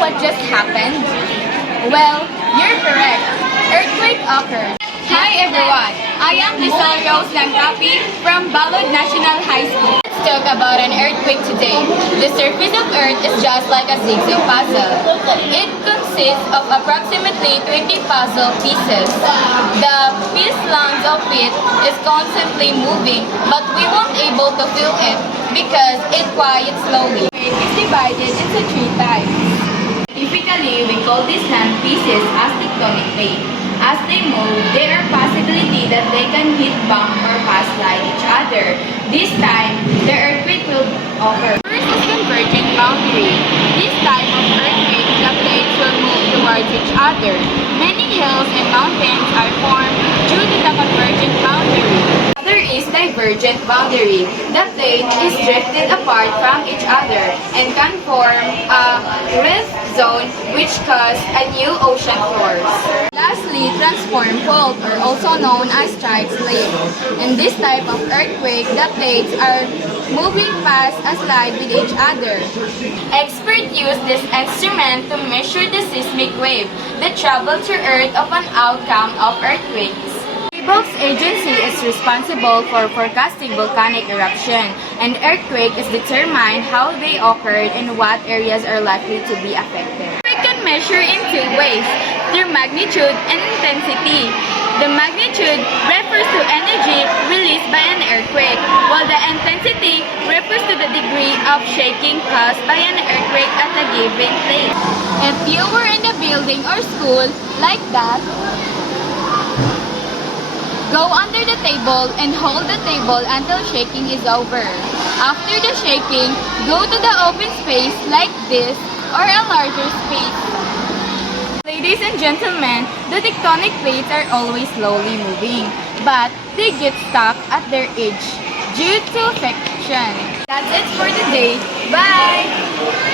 what just happened? Well, you're correct. Earthquake occurred. Hi everyone, I am Lizelle Rose Langkapi from Balod National High School. Let's talk about an earthquake today. The surface of Earth is just like a zigzag puzzle. It consists of approximately 20 puzzle pieces. The piece length of it is constantly moving, but we won't able to feel it because it quiets slowly. It is divided into three types. Typically, we call these land pieces as tectonic plate. As they move, there are possibility that they can hit, bump, or pass slide each other. This time, the earthquake will occur. First is convergent boundary. This type of earthquake, the plates will move towards each other. Many hills and mountains are formed due to the convergent boundary. Other is divergent boundary. The plate is drifted apart from each other and can form a rift zone which cause a new ocean floors. Lastly, transform fault, or also known as strike slip. In this type of earthquake, the plates are moving past a slide with each other. Experts use this instrument to measure the seismic wave that travel to Earth of an outcome of earthquakes. PHIVOLCS agency is responsible for forecasting volcanic eruption, and earthquake is determined how they occurred and what areas are likely to be affected. We can measure in two ways, their magnitude and intensity. The magnitude refers to energy released by an earthquake, while the intensity refers to the degree of shaking caused by an earthquake at a given place. If you were in a building or school like that, go under the table and hold the table until shaking is over. After the shaking, go to the open space like this or a larger space. Ladies and gentlemen, the tectonic plates are always slowly moving, but they get stuck at their edge due to friction. That's it for today. Bye!